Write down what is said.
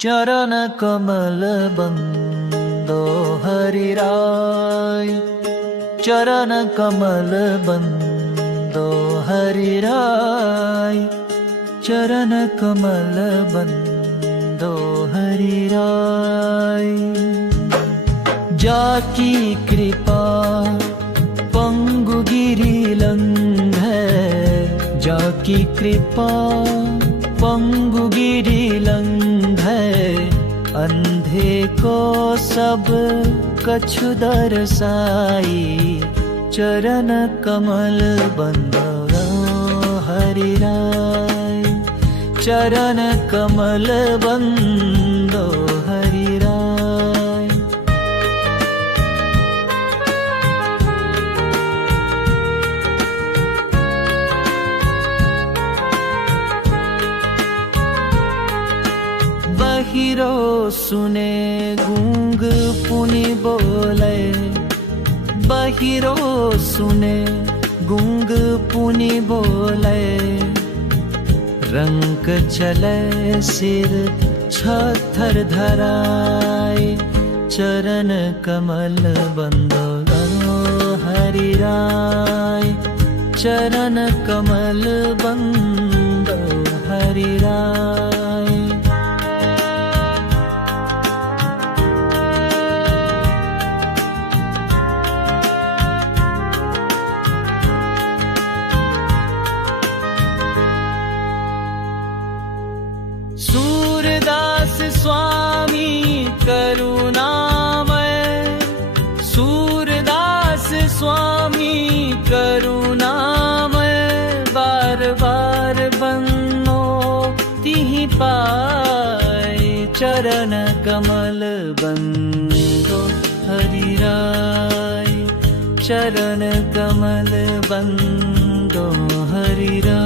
चरण कमल बंदो हरिराय, चरण कमल बंदो हरिराय, चरण कमल बंदो हरिराय। जाकी कृपा पंगु गिरि लंघै, जाकी कृपा पंगु गिरि लंघै, अंधे को सब कछु दर्शाई, चरण कमल बंदो हरिराय, चरण कमल बंदो हरिराय। बहिरो सुने गूंग पुनि बोले, बहिरो सुने गूंग पुनि बोले, रंक चले सिर छथर धराय, चरण कमल बंदो हरिराय, चरण कमल बंदो हरिराय। सूरदास स्वामी करुणामय, सूरदास स्वामी करुणामय, बार बार बन्नो तिहि पाय, चरण कमल बंदो हरिराय, चरण कमल बंदो हरिराय।